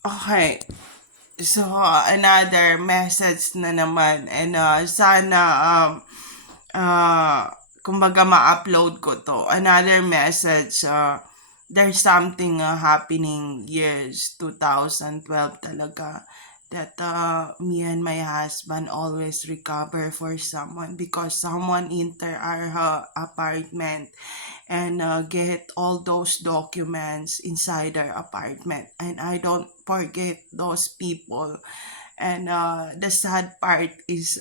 Okay. So, another message na naman and sana kumbaga ma-upload ko to. Another message, there's something happening years 2012 talaga that me and my husband always recover for someone because someone enter our apartment and get all those documents inside our apartment, and I don't forget those people. And the sad part is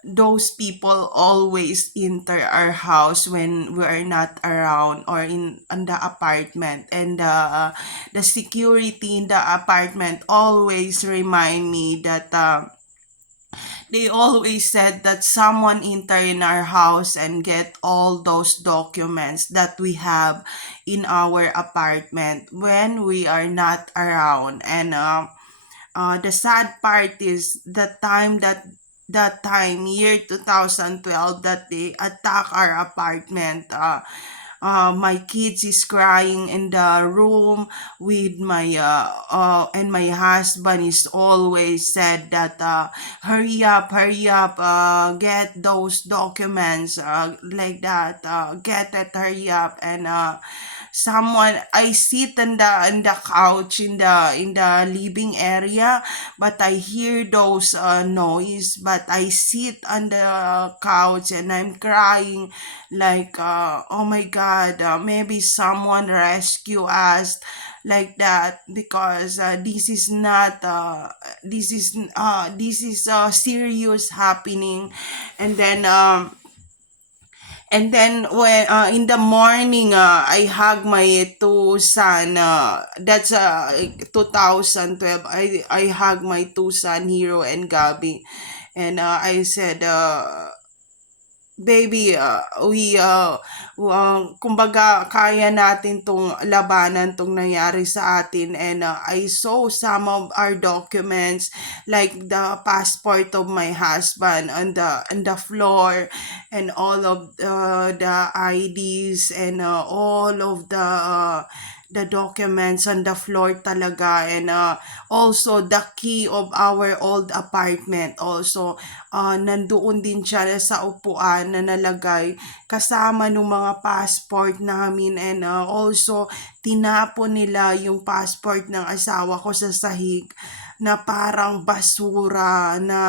those people always enter our house when we are not around or in the apartment, and the security in the apartment always remind me that they always said that someone enter in our house and get all those documents that we have in our apartment when we are not around. And the sad part is that time year 2012 that they attack our apartment. My kids is crying in the room with my and my husband is always said that hurry up, get those documents, like that, get it, hurry up. And someone, I sit in the couch in the living area, but I hear those noise, but I sit on the couch and I'm crying like oh my god, maybe someone rescue us, like that, because this is serious happening. And then when in the morning, I hug my two son. That's 2012. I hug my two son, Hero and Gabi, and I said, baby, kumbaga kaya natin tong labanan tong nangyari sa atin. And I saw some of our documents, like the passport of my husband on the floor, and all of the IDs, and all of the documents on the floor talaga. And also the key of our old apartment also, nandoon din siya sa upuan na nalagay kasama ng mga passport namin. And also tinapon nila yung passport ng asawa ko sa sahig na parang basura na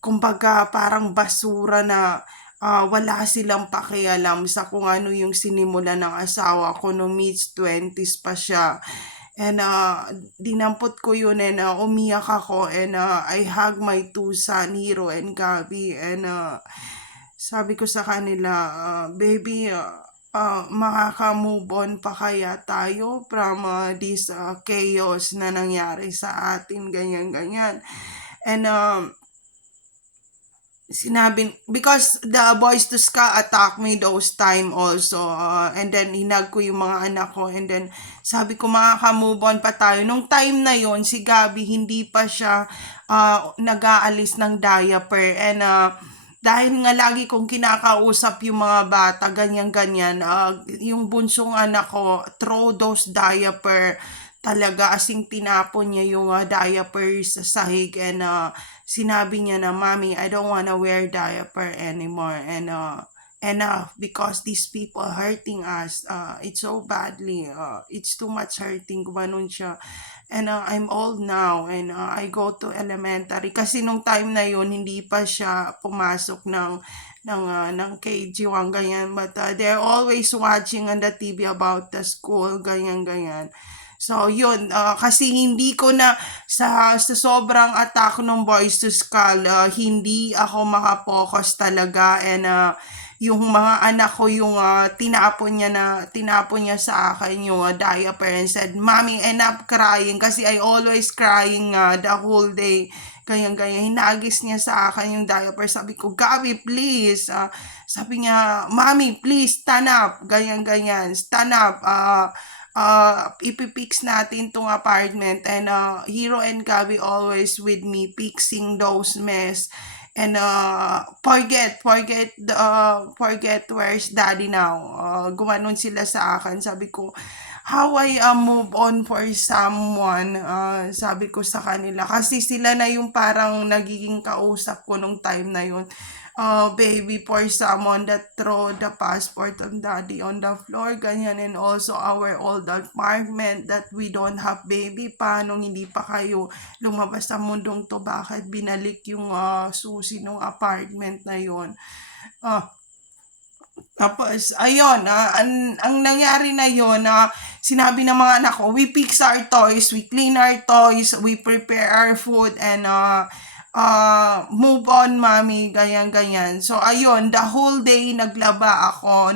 kumbaga parang basura na wala silang pakialam sa kung ano yung sinimula ng asawa ko no mid-20s pa siya. And dinampot ko yun, and umiyak ako, and I hug my two son, Hero and Gabi. And sabi ko sa kanila, baby, makaka-move on pa kaya tayo from this chaos na nangyari sa atin, ganyan, ganyan. And sinabi, because the boys to ska attack me those time also, and then hinag ko yung mga anak ko, and then sabi ko makaka-move on pa tayo. Nung time na yon si Gabi hindi pa siya nag-aalis ng diaper. And dahil nga lagi kong kinakausap yung mga bata, ganyan-ganyan, yung bunsong anak ko throw those diaper talaga, asing tinapon niya yung diaper sa sahig. And sinabi niya na, Mommy, I don't wanna wear diaper anymore. And enough, because these people hurting us, it's so badly, it's too much hurting, gumanon siya. And I'm old now, and I go to elementary, kasi nung time na yun hindi pa siya pumasok ng KG1, ganyan. But they're always watching on the TV about the school, ganyan, ganyan. So, yun, kasi hindi ko na, sa sobrang attack ng Boys to Skull, hindi ako makapokus talaga. And yung mga anak ko, yung tinapon niya sa akin yung diaper, and said, Mommy, enough crying, kasi I always crying the whole day. Ganyan-ganyan, hinagis niya sa akin yung diaper. Sabi ko, Gabi, please. Sabi niya, Mommy, please, stand up. Ganyan-ganyan, stand up. Ipipix natin tong apartment. And Hero and Gabi always with me fixing those mess. And forget where's daddy now. Gumanon sila sa akin. Sabi ko, how I move on for someone, sabi ko sa kanila, kasi sila na yung parang nagiging kausap ko nung time na yun. Baby, for someone that throw the passport of daddy on the floor, ganyan, and also our old apartment that we don't have baby pa nung hindi pa kayo lumabas sa mundong to, bakit binalik yung susi ng apartment na yun. Tapos, ayun, ang nangyari na yun, sinabi ng mga anak ko, we fix our toys, we clean our toys, we prepare our food, and move on, mommy, ganyan. So, ayun, the whole day, naglaba ako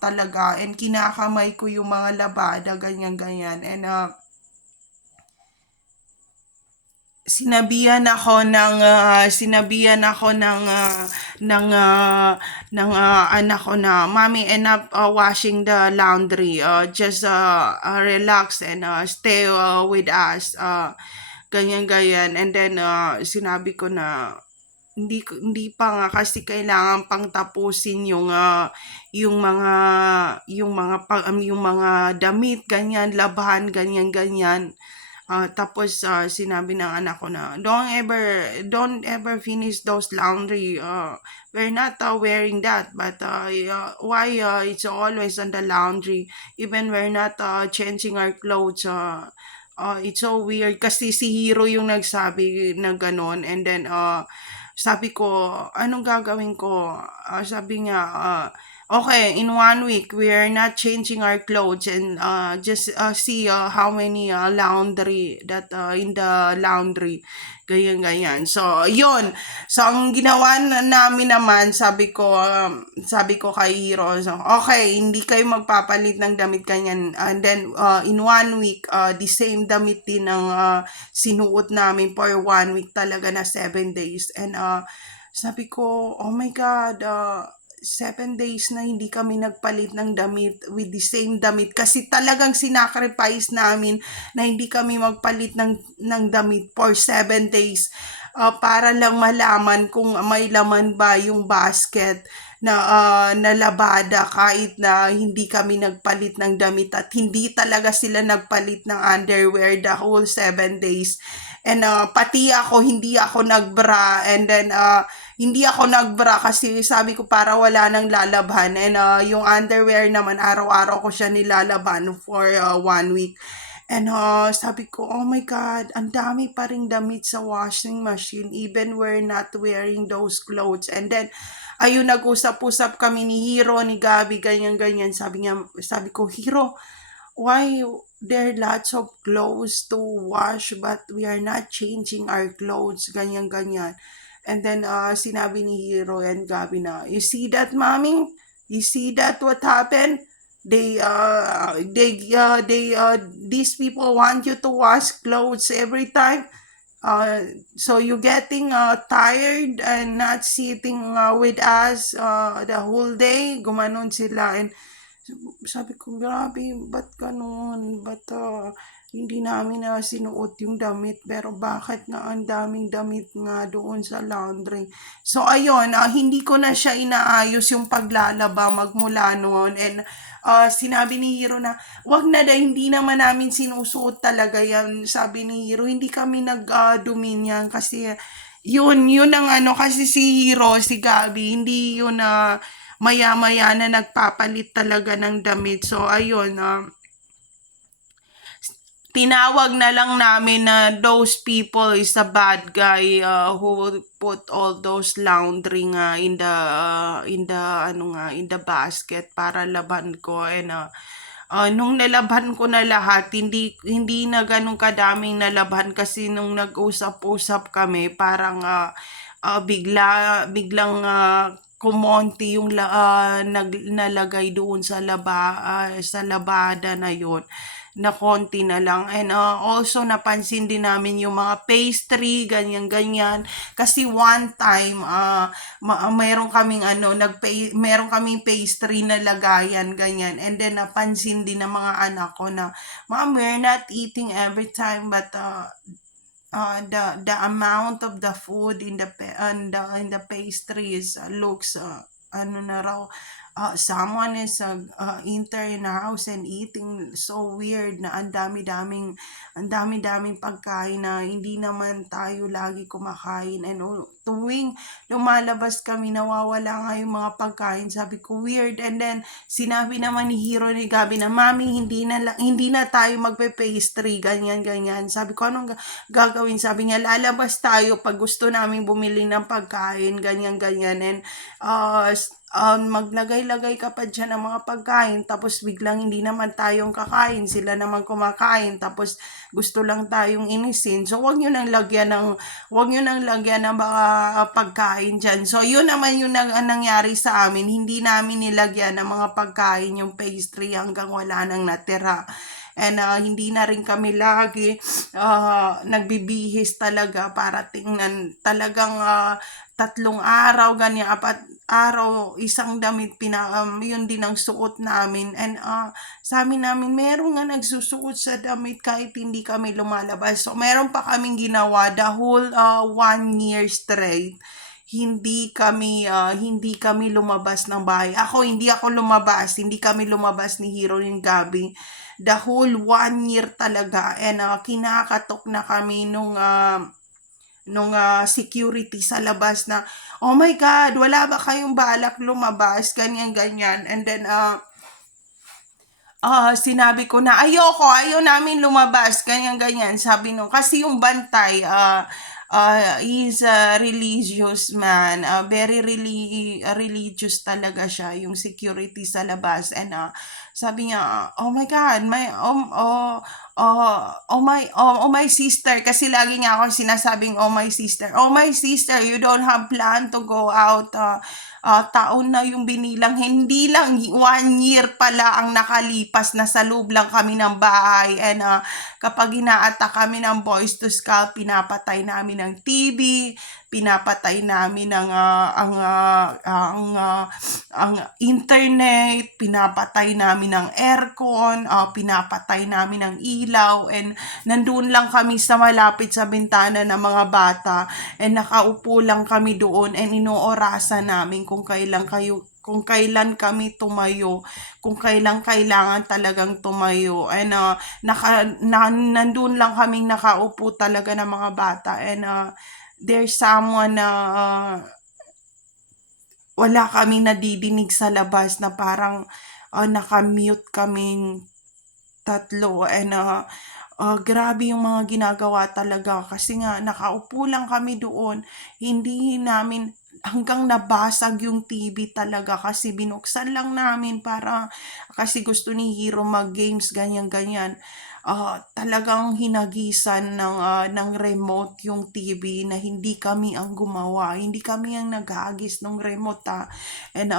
talaga, and kinakamay ko yung mga labada, ganyan. And, sinabihan ako ng anak ko na, mommy, enough washing the laundry, just relax and stay with us, ganyan. And then sinabi ko na hindi pa nga, kasi kailangan pang tapusin yung mga damit, ganyan, labahan, ganyan. Tapos sinabi ng anak ko na, don't ever finish those laundry. We're not wearing that, but why it's always on the laundry, even we're not changing our clothes. It's so weird kasi si Hiro yung nagsabi na ganon. And then sabi ko, anong gagawin ko? Sabi niya, okay, in 1 week, we are not changing our clothes, and just see how many laundry that in the laundry. Ganyan. So, yun. So, ang ginawa namin naman, sabi ko kay Hiro, so, okay, hindi kayo magpapalit ng damit ganyan. And then, in 1 week, the same damit din ang sinuot namin for 1 week talaga na 7 days. And sabi ko, oh my God, 7 days na hindi kami nagpalit ng damit with the same damit, kasi talagang sinacrifice namin na hindi kami magpalit ng damit for 7 days, para lang malaman kung may laman ba yung basket na labada, kahit na hindi kami nagpalit ng damit, at hindi talaga sila nagpalit ng underwear the whole 7 days. And pati ako, hindi ako nagbra, and then hindi ako nagbra kasi sabi ko para wala nang lalabhan. And yung underwear naman, araw-araw ko siya nilalaban for 1 week. And sabi ko, oh my God, ang dami pa ring damit sa washing machine, even we're not wearing those clothes. And then, ayun, nag-usap-usap kami ni Hiro, ni Gabi, ganyan. Sabi ko, Hiro, why there are lots of clothes to wash but we are not changing our clothes, ganyan. And then sinabi ni Hiro and Gabi na, you see that, mommy? You see that what happened? These people want you to wash clothes every time. So you getting tired and not sitting with us the whole day. Gumanon sila. And sabi ko, grabe, ba't ganun? Ba't hindi namin na sinuot yung damit, pero bakit nga ang daming damit nga doon sa laundry? So ayun, hindi ko na siya inaayos yung paglalaba magmula noon. And sinabi ni Hiro na, wag na dahil hindi naman namin sinusuot talaga yan. Sabi ni Hiro, hindi kami nagdumi niyan kasi yun ang ano, kasi si Hiro, si Gabi, hindi yun na maya-maya na nagpapalit talaga ng damit. So ayun, tinawag na lang namin na those people is a bad guy who put all those laundry nga in the basket para laban ko. And nung nalaban ko na lahat, hindi na ganun kadaming nalaban, kasi nung nag-usap-usap kami, parang biglang kumonti yung nalagay doon sa labada na yon, na konti na lang. And also napansin din namin yung mga pastry, ganyan. Kasi one time meron kaming meron kaming pastry na lagayan, ganyan. And then napansin din ng mga anak ko na, Mom, we're not eating every time, but the amount of the food in the pastries looks na raw, someone is enter in a house and eating so weird na ang dami-daming pagkain na hindi naman tayo lagi kumakain, and tuwing lumalabas kami nawawala nga yung mga pagkain. Sabi ko weird, and then sinabi naman ni Hero ni Gabi na, "Mami, hindi na tayo magpe-pastry, ganyan ganyan." Sabi ko, "Anong gagawin?" Sabi niya, "Lalabas tayo pag gusto namin bumili ng pagkain, ganyan ganyan, and maglagay-lagay ka pa dyan ng mga pagkain, tapos biglang hindi naman tayong kakain, sila naman kumakain, tapos gusto lang tayong inisin. So wag nyo nang lagyan ng mga pagkain dyan." So yun naman yung nangyari sa amin, hindi namin nilagyan ng mga pagkain yung pastry hanggang wala nang natira. And hindi na rin kami lagi nagbibihis talaga para tingnan talagang 3 araw, ganyan, 4 araw, isang damit, yun din ang suot namin. And sabi namin, meron nga nagsusuot sa damit kahit hindi kami lumalabas. So meron pa kaming ginawa the whole 1 year straight. Hindi kami lumabas ng bahay. Hindi kami lumabas ni Hero yung Gabi the whole 1 year talaga. And kinakatok na kami nung security sa labas na, "Oh my God, wala ba kayong balak lumabas?" Ganyan, ganyan. And then, sinabi ko na, ayaw namin lumabas, ganyan, ganyan. Sabi nung, kasi yung bantay, he's a religious man, very religious talaga siya, yung security sa labas. And sabi niya, "Oh my God, oh my sister," kasi lagi niya ako sinasabing, "Oh my sister, you don't have plan to go out." Taon na yung binilang, hindi lang 1 year pala ang nakalipas, na sa loob lang kami ng bahay. And kapag inaatak kami ng Boys to Scalp, pinapatay namin ang TV, pinapatay namin ang internet, pinapatay namin ang aircon, pinapatay namin ang ilaw, and nandun lang kami sa malapit sa bintana ng mga bata, and nakaupo lang kami doon, and inoorasan namin kung kailan kami tumayo, kung kailan kailangan talagang tumayo. And nandun lang kaming nakaupo talaga ng mga bata. And there's someone na wala kami nadidinig sa labas, na parang nakamute kaming 3. And grabe yung mga ginagawa talaga, kasi nga nakaupo lang kami doon, hindi namin, hanggang nabasag yung TV talaga, kasi binuksan lang namin kasi gusto ni Hero mag-games, ganyan ganyan. Talagang hinagisan ng remote yung TV, na hindi kami ang gumawa, hindi kami ang nag-aagis ng remote. And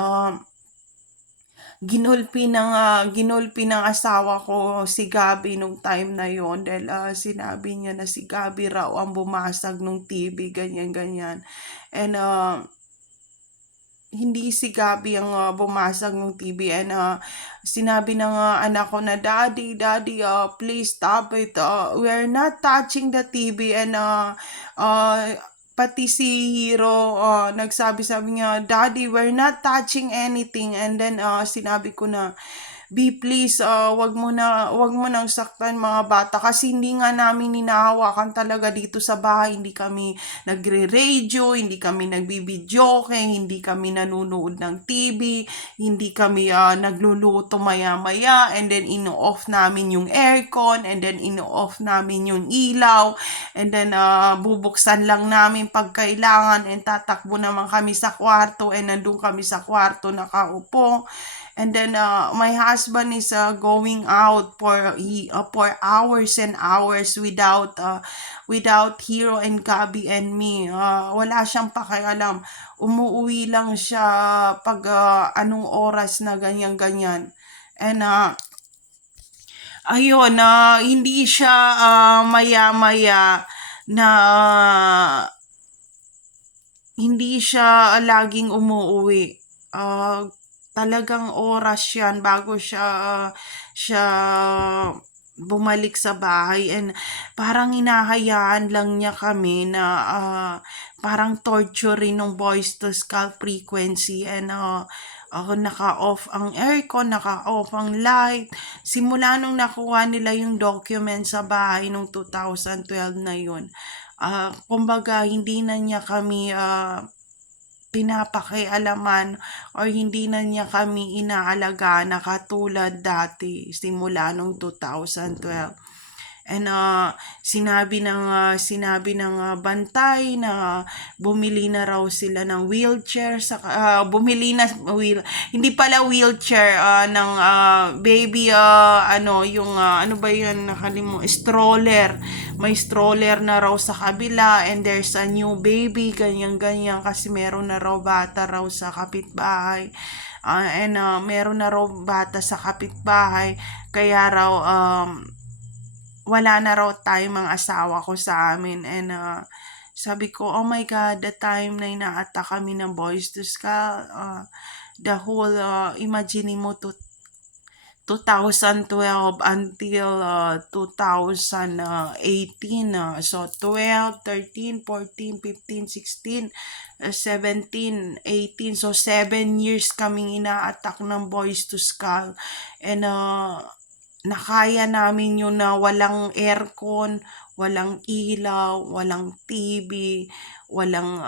ginulpi ng asawa ko si Gabi nung time na yon, dahil sinabi niya na si Gabi raw ang bumasag nung TV, ganyan ganyan. And hindi si Gabi ang bumasag ng TV. And sinabi ng anak ko na, Daddy, please stop it. We're not touching the TV. And pati si Hero, sabi niya, "Daddy, we're not touching anything." And then sinabi ko na, "B, please, wag mo nang saktan mga bata." Kasi hindi nga namin hinahawakan talaga dito sa bahay. Hindi kami nagre-radio, hindi kami nagbibidyoke, hindi kami nanonood ng TV, hindi kami nagluluto maya-maya, and then ino-off namin yung aircon, and then ino-off namin yung ilaw, and then bubuksan lang namin pag kailangan, and tatakbo naman kami sa kwarto, and nandun kami sa kwarto nakaupo. And then my husband is going out for hours and hours without Hero and Gabi and me. Wala siyang pakialam. Umuwi lang siya pag anong oras na, ganyan-ganyan. And ayun, hindi siya maya-maya na hindi siya laging umuwi. Talagang oras yan bago siya bumalik sa bahay. And parang hinahayaan lang niya kami na parang torture rin ng Boys to Scalp frequency. And naka-off ang aircon, naka-off ang light. Simula nung nakuha nila yung document sa bahay nung 2012 na yun, kumbaga hindi na niya kami pinapakialaman or hindi na niya kami inaalagaan na katulad dati simula nung 2012. And sinabi ng bantay na bumili na raw sila ng wheelchair sa bumili na hindi pala wheelchair ng baby yung ano ba 'yun, stroller. May stroller na raw sa kabila, and there's a new baby, ganyan kasi meron na raw bata raw sa kapitbahay. Meron na raw bata sa kapitbahay, kaya raw wala na raw time ang asawa ko sa amin. And sabi ko, oh my God, the time na ina-attack kami ng Boys to Skull, the whole, imagine mo 2012 until 2018. So 12, 13, 14, 15, 16, 17, 18. So 7 years kaming ina-attack ng Boys to Skull. And nakaya namin yun na walang aircon, walang ilaw, walang TV, walang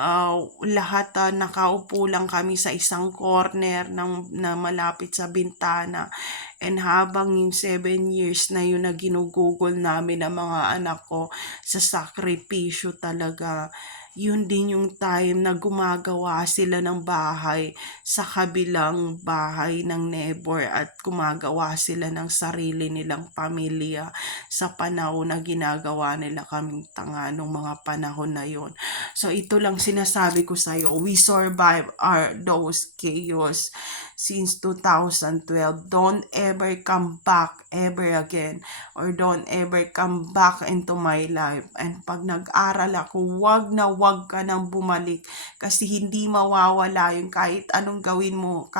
lahat, nakaupo lang kami sa isang corner na malapit sa bintana. And habang yung 7 years na yun na ginugugol namin ng mga anak ko sa sakripisyo talaga, yun din yung time na gumagawa sila ng bahay sa kabilang bahay ng neighbor at gumagawa sila ng sarili nilang pamilya sa panahon na ginagawa nila kaming tanga nung mga panahon na yon. So ito lang sinasabi ko sa'yo, we survive those chaos since 2012. Don't ever come back ever again, or don't ever come back into my life. And pag nag-aral ako, wag ka nang bumalik, kasi hindi mawawala yun. Kahit anong gawin mo,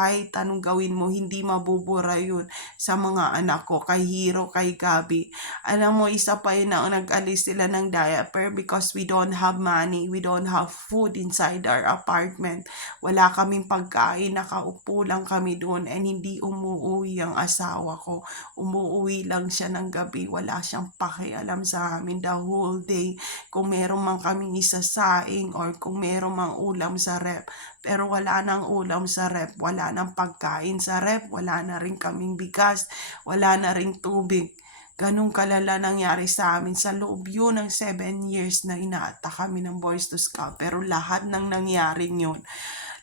hindi mabubura yun sa mga anak ko, kay Hero, kay Gabi. Alam mo, isa pa yun na nag-alis sila ng diaper because we don't have money, we don't have food inside our apartment. Wala kaming pagkain, nakaupo lang kami doon, and hindi umuwi ang asawa ko. Umuwi lang siya ng gabi, wala siyang pakialam sa amin the whole day. Kung meron man kaming isasaing or kung meron mang ulam sa rep, pero wala nang ulam sa rep, wala nang pagkain sa rep, wala na rin kaming bigas, wala na rin tubig. Ganong kalala nangyari sa amin sa loob yun ng 7 years na inaata kami ng Boys to Skull. Pero lahat ng nangyari yun,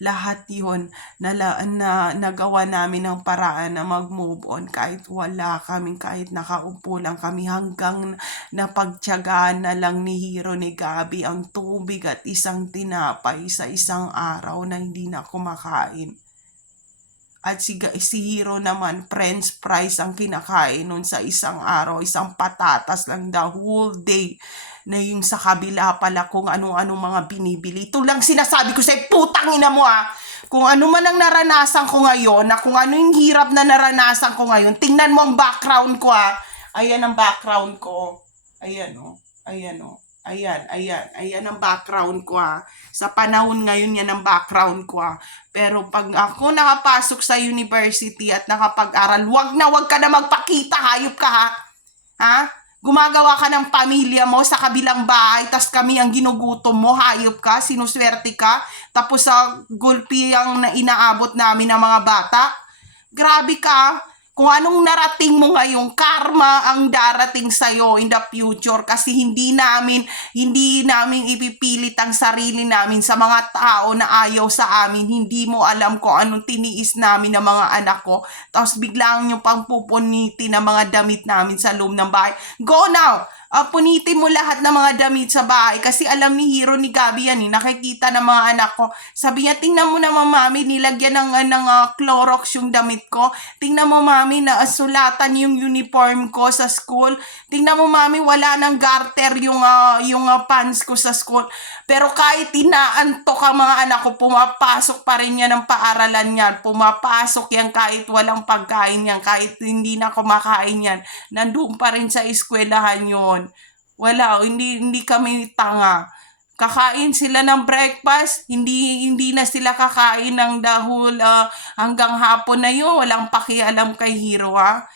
lahat yun nagawa namin ng paraan na mag-move on kahit wala kaming, kahit nakaupo lang kami, hanggang napagtiyagaan na lang ni Hero, ni Gabi ang tubig at isang tinapay sa isang araw na hindi na kumakain. At si Hero naman, french fries ang kinakain nun sa isang araw, isang patatas lang the whole day, na yung sa kabila pala kung ano-ano mga binibili. Ito lang sinasabi ko sa'yo, putang ina mo kung ano man ang naranasan ko ngayon, na kung ano yung hirap na naranasan ko ngayon, tingnan mo ang background ko Ayan ang background ko. Ayan ang background ko Sa panahon ngayon yan ang background ko Pero pag ako nakapasok sa university at nakapag-aral, wag ka na magpakita, hayop ka Gumagawa ka ng pamilya mo sa kabilang bahay, tas kami ang ginugutom mo, hayop ka, sinuswerte ka, tapos sa gulpi ang inaabot namin ng mga bata. Grabe ka. Kung anong narating mo ngayon, karma ang darating sa'yo in the future, kasi hindi namin ipipilit ang sarili namin sa mga tao na ayaw sa amin. Hindi mo alam kung anong tiniis namin ng mga anak ko, tapos biglang yung pangpupunitin ng mga damit namin sa loob ng bahay. Go now! Punitin mo lahat ng mga damit sa bahay, kasi alam ni Hero, ni Gabi yan nakikita ng mga anak ko. Sabi niya, tingnan mo naman mami, nilagyan ng Clorox yung damit ko. Tingnan mo mami, na sulatan yung uniform ko sa school. Tingnan mo mami, wala nang garter yung pants ko sa school. Pero kahit inaantok ang mga anak ko, pumapasok pa rin yan ng paaralan yan. Pumapasok yan kahit walang pagkain yan, kahit hindi na kumakain yan. Nandun pa rin sa eskwelahan yon. Wala, hindi kami tanga. Kakain sila ng breakfast, hindi na sila kakain ng dahol hanggang hapon na yun. Walang pakialam kay Hero, ha?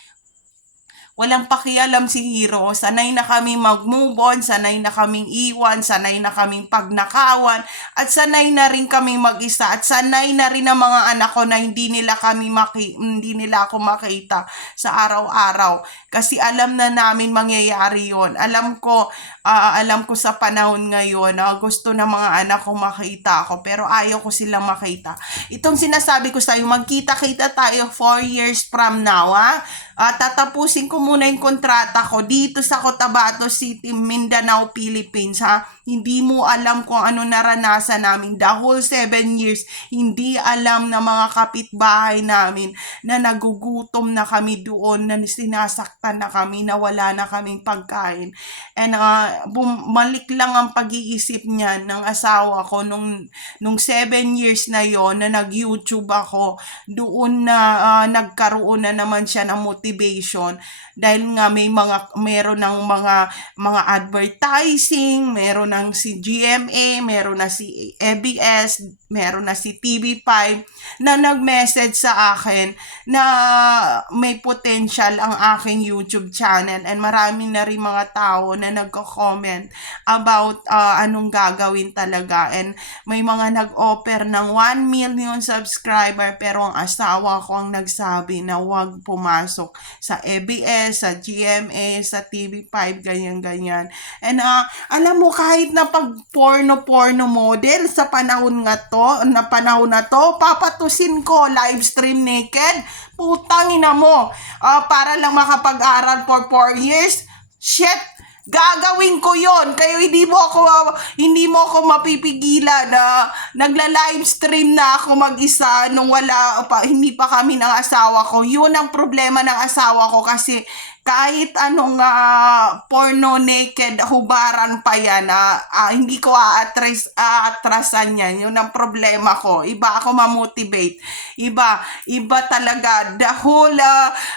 Walang pakialam si Hero. Sanay na kami mag-move on, sanay na kaming iwan, sanay na kaming pagnakawan, at sanay na rin kami mag-isa, at sanay na rin ang mga anak ko na hindi nila ako makita sa araw-araw. Kasi alam na namin mangyayari yon. Alam ko sa panahon ngayon na gusto ng mga anak ko makita ako, pero ayaw ko silang makita. Itong sinasabi ko sa iyo, magkita-kita tayo 4 years from now, ha? Tatapusin ko muna yung kontrata ko dito sa Cotabato City, Mindanao, Philippines, ha? Hindi mo alam kung ano naranasan namin. The whole 7 years, hindi alam na mga kapitbahay namin na nagugutom na kami doon, na sinasaktan na kami, na wala na kaming pagkain. And bumalik lang ang pag-iisip niyan ng asawa ko nung 7 years na yon na nag-YouTube ako. Doon na nagkaroon na naman siya ng motivation, dahil nga meron ng mga advertising, meron ng si GMA, meron na si ABS, meron na si TV5 na nag-message sa akin na may potential ang aking YouTube channel, and marami na rin mga tao na nagko-comment about anong gagawin talaga, and may mga nag-offer ng 1 million subscriber, pero ang asawa ko ang nagsabi na huwag pumasok sa ABS, sa GMA, sa TV5, ganyan-ganyan. And alam mo, kahit na pag porno model sa panahon na to, papatusin ko live stream naked. Putang ina mo, para lang makapag-aral for 4 years. Shit, gagawin ko yon. Kayo hindi mo ako mapipigilan na nagla-live stream na ako mag-isa nung hindi pa kami ng asawa ko. Yun ang problema ng asawa ko, kasi kahit anong porno naked, hubaran pa yan, hindi ko aatrasan yan. Yun ang problema ko. Iba ako mamotivate. Iba talaga. The whole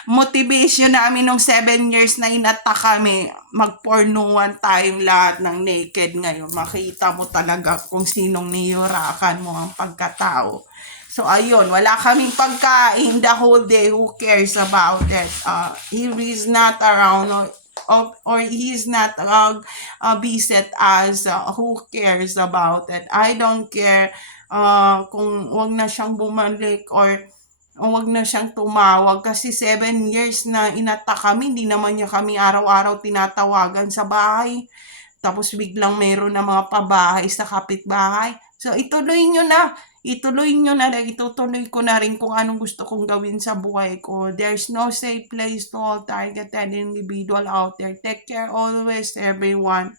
motivation namin nung 7 years na inata kami, magpornuan tayong lahat ng naked. Ngayon, makita mo talaga kung sinong niyurakan mo ang pagkatao. So, ayun, wala kaming pagkain the whole day. Who cares about it? He is not around, or he is not visit us. Who cares about it? I don't care kung wag na siyang bumalik, or wag na siyang tumawag, kasi 7 years na inata kami, hindi naman niya kami araw-araw tinatawagan sa bahay. Tapos biglang mayroon na mga pabahay sa kapitbahay. So ituloy nyo na, itutuloy ko na rin kung anong gusto kong gawin sa buhay ko. There's no safe place to all targeted individual out there. Take care always, everyone.